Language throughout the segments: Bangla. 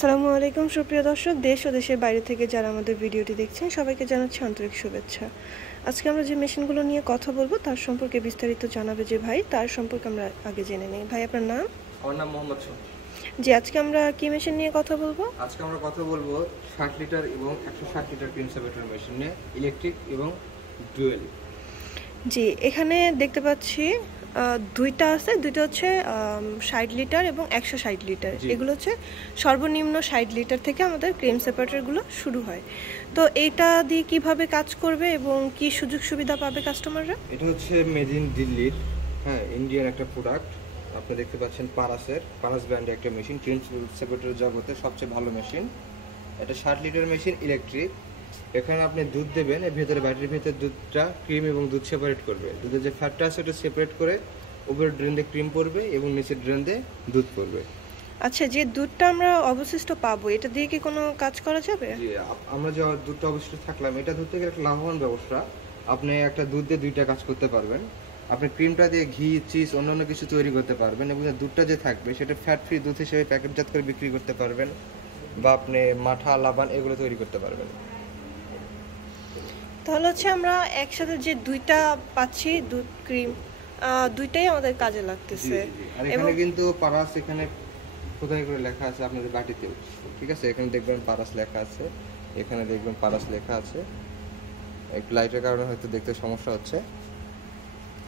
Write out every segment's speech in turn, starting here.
আসসালামু আলাইকুম সুপ্রিয় দর্শক, দেশ ও দেশের বাইরে থেকে যারা আমাদের ভিডিওটি দেখছেন সবাইকে জানাচ্ছি আন্তরিক শুভেচ্ছা। আজকে আমরা যে মেশিনগুলো নিয়ে কথা বলবো তার সম্পর্কে বিস্তারিত জানাবে যে ভাই, তার সম্পর্কে আমরা আগে জেনে নেই। ভাই, আপনার নাম? আমার নাম মোহাম্মদ শফি। জি, আজকে আমরা কি মেশিন নিয়ে কথা বলবো? আজকে আমরা কথা বলবো 60 লিটার এবং 160 লিটার ক্রিম সেপারেটর মেশিন নিয়ে, ইলেকট্রিক এবং ডুয়েল। জি, এখানে দেখতে পাচ্ছি দুইটা আছে, দুইটা হচ্ছে 60 লিটার এবং 160 লিটার। এগুলো হচ্ছে সর্বনিম্ন 60 লিটার থেকে আমাদের ক্রিম সেপারেটরগুলো শুরু হয়। তো এইটা দিয়ে কিভাবে কাজ করবে এবং কি সুযোগ সুবিধা পাবে কাস্টমাররা? এটা হচ্ছে মেড ইন দিল্লির, ইন্ডিয়ান একটা প্রোডাক্ট। আপনি দেখতে পাচ্ছেন পারাস ব্র্যান্ডের একটা মেশিন, ক্রিম সেপারেটর জগতে সবচেয়ে ভালো মেশিন। এটা 60 লিটার মেশিন, ইলেকট্রিক। এখানে আপনি দুধ দেবেন, এর ভেতরে ব্যাটারির ভেতরে দুধটা ক্রিম এবং দুধ সেপারেট করবে। দুধের যে ফ্যাটটা আছে ওটা সেপারেট করে উপরের ড্রেন দিয়ে ক্রিম পড়বে এবং নিচের ড্রেন দিয়ে দুধ পড়বে। আচ্ছা, যে দুধটা আমরা অবশিষ্ট পাবো এটা দিয়ে কি কোনো কাজ করা যাবে? জি, আমরা যে দুধটা অবশিষ্ট থাকলাম, এটা দুধ থেকে একটা লাভবান ব্যবসা। আপনি একটা দুধ দিয়ে দুইটা কাজ করতে পারবেন। আপনি ক্রিমটা দিয়ে ঘি, চিজ, অন্যান্য কিছু তৈরি করতে পারবেন এবং দুধটা যে থাকবে সেটা ফ্যাট ফ্রি দুধ হিসেবে প্যাকেটজাত করে বিক্রি করতে পারবেন, বা আপনি মাঠা, লাবান এগুলো তৈরি করতে পারবেন। তাহলে হচ্ছে আমরা একসাথে যে দুইটা পাচ্ছি, দুধ, ক্রিম, দুইটাই আমাদের কাজে লাগতেছে। আর এখানে কিন্তু পারাস এখানে খোদাই করে লেখা আছে আপনাদের বাটিতেও, ঠিক আছে? এখানে দেখবেন পারাস লেখা আছে, এখানে দেখবেন পারাস লেখা আছে। একটু লাইটের কারণে হয়তো দেখতে সমস্যা হচ্ছে।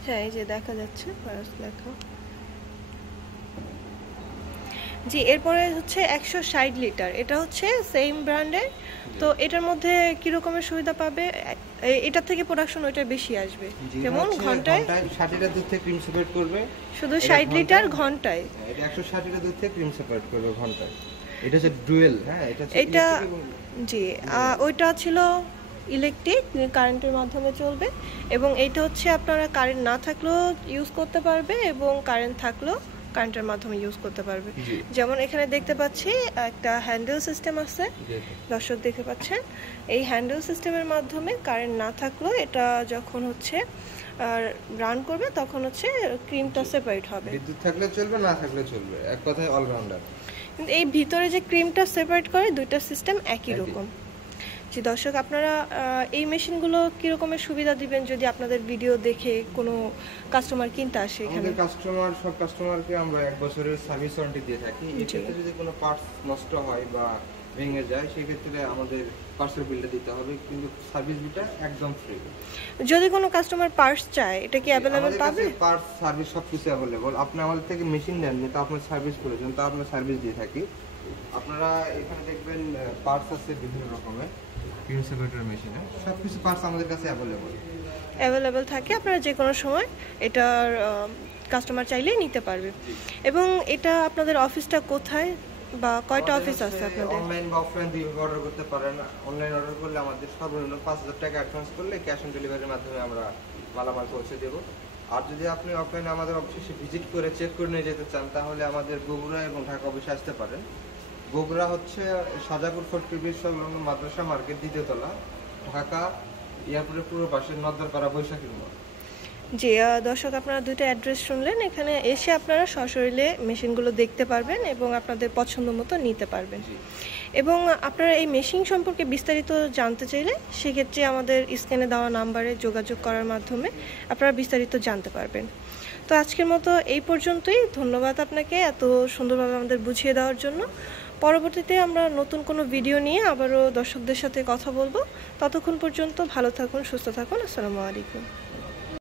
হ্যাঁ, এই যে দেখা যাচ্ছে পারাস লেখা। জি, এরপরে হচ্ছে 160 লিটার, এটা হচ্ছে সেম ব্র্যান্ডের। তো এটার মধ্যে কি রকমের সুবিধা পাবে? এটা থেকে প্রোডাকশন ওইটা বেশি আসবে, যেমন ঘন্টায় 60 লিটার দুধ থেকে ক্রিম সেপারেট করবে। শুধু 60 লিটার ঘন্টায়, এটা 160 লিটার দুধ থেকে ক্রিম সেপারেট করবে ঘন্টায়। এটা হচ্ছে ডুয়েল। এটা জি, ওইটা ছিল ইলেকট্রিক, কারেন্টের মাধ্যমে চলবে, এবং এইটা হচ্ছে আপনারা কারেন্ট না থাকলেও ইউজ করতে পারবে এবং কারেন্ট থাকলেও কারেন্টের মাধ্যমে ইউজ করতে পারবে। যেমন এখানে দেখতে পাচ্ছি একটা হ্যান্ডেল সিস্টেম আছে, দর্শক দেখতে পাচ্ছেন। এই হ্যান্ডেল সিস্টেমের মাধ্যমে কারেন্ট না থাকলেও এটা যখন হচ্ছে রান করবে তখন হচ্ছে ক্রিমটা সেপারেট হবে। বিদ্যুৎ থাকলে চলবে, না থাকলে চলবে, এক কথায় অলরাউন্ডার। কিন্তু এই ভিতরে যে ক্রিমটা সেপারেট করে দুইটা সিস্টেম একই রকম। জি দর্শক, আপনারা এই মেশিনগুলো কি রকমের সুবিধা দিবেন যদি আপনাদের ভিডিও দেখে কোনো কাস্টমার কিনতে আসে? এখানে সব কাস্টমারকে আমরা 1 বছরের সার্ভিস ওয়ারেন্টি দিয়ে থাকি। এক্ষেত্রে যদি কোনো পার্টস নষ্ট হয় বা ভেঙে যায় সেই ক্ষেত্রে আমাদের পার্টসের বিলটা দিতে হবে, কিন্তু সার্ভিস বিলটা একদম ফ্রি। যদি কোনো কাস্টমার পার্টস চায়, এটা কি অ্যাভেলেবল পাবে? পার্টস, সার্ভিস সবকিছু অ্যাভেলেবল। আপনি আমাদের থেকে মেশিন নেন, তো আপনার সার্ভিস প্রয়োজন, তো আমরা সার্ভিস দিয়ে থাকি। আপনারা এখানে দেখবেন পার্টস আছে বিভিন্ন রকমের ক্রিম সেপারেটর মেশিনে, সবকিছু পার্টস আমাদের কাছে অ্যাভেলেবল থাকে। আপনারা যে কোনো সময় এটার কাস্টমার চাইলেই নিতে পারবে। এবং এটা আপনাদের অফিসটা কোথায় বা কয়টা অফিস আছে আপনাদের? অনলাইন বা অফলাইন দুইভাবে অর্ডার করতে পারেন। অনলাইন অর্ডার করলে আমাদের সর্বনিম্ন 5000 টাকা অ্যাডভান্স করলে ক্যাশ অন ডেলিভারির মাধ্যমে আমরা মালামাল পৌঁছে দেব। আর যদি আপনি অফলাইনে আমাদের অফিসে ভিজিট করে চেক করে নিয়ে যেতে চান, তাহলে আমাদের বগুড়া এবং ঢাকা অফিসে আসতে পারেন। বগুড়া হচ্ছে সাজাপুর ফটকির ব্রিজ সংলগ্ন মাদ্রাসা মার্কেট, 2য় তলা, ঢাকা এয়ারপোর্টের পূর্ব পাশে নদ্দরপাড়া বৈশাখীর মোড়। জি দর্শক, আপনারা দুটো অ্যাড্রেস শুনলেন। এখানে এসে আপনারা সশরীরে মেশিনগুলো দেখতে পারবেন এবং আপনাদের পছন্দ মতো নিতে পারবেন। এবং আপনারা এই মেশিন সম্পর্কে বিস্তারিত জানতে চাইলে সেক্ষেত্রে আমাদের স্ক্রিনে দেওয়া নাম্বারে যোগাযোগ করার মাধ্যমে আপনারা বিস্তারিত জানতে পারবেন। তো আজকের মতো এই পর্যন্তই। ধন্যবাদ আপনাকে এত সুন্দরভাবে আমাদের বুঝিয়ে দেওয়ার জন্য। পরবর্তীতে আমরা নতুন কোনো ভিডিও নিয়ে আবারও দর্শকদের সাথে কথা বলবো। ততক্ষণ পর্যন্ত ভালো থাকুন, সুস্থ থাকুন। আসসালামু আলাইকুম।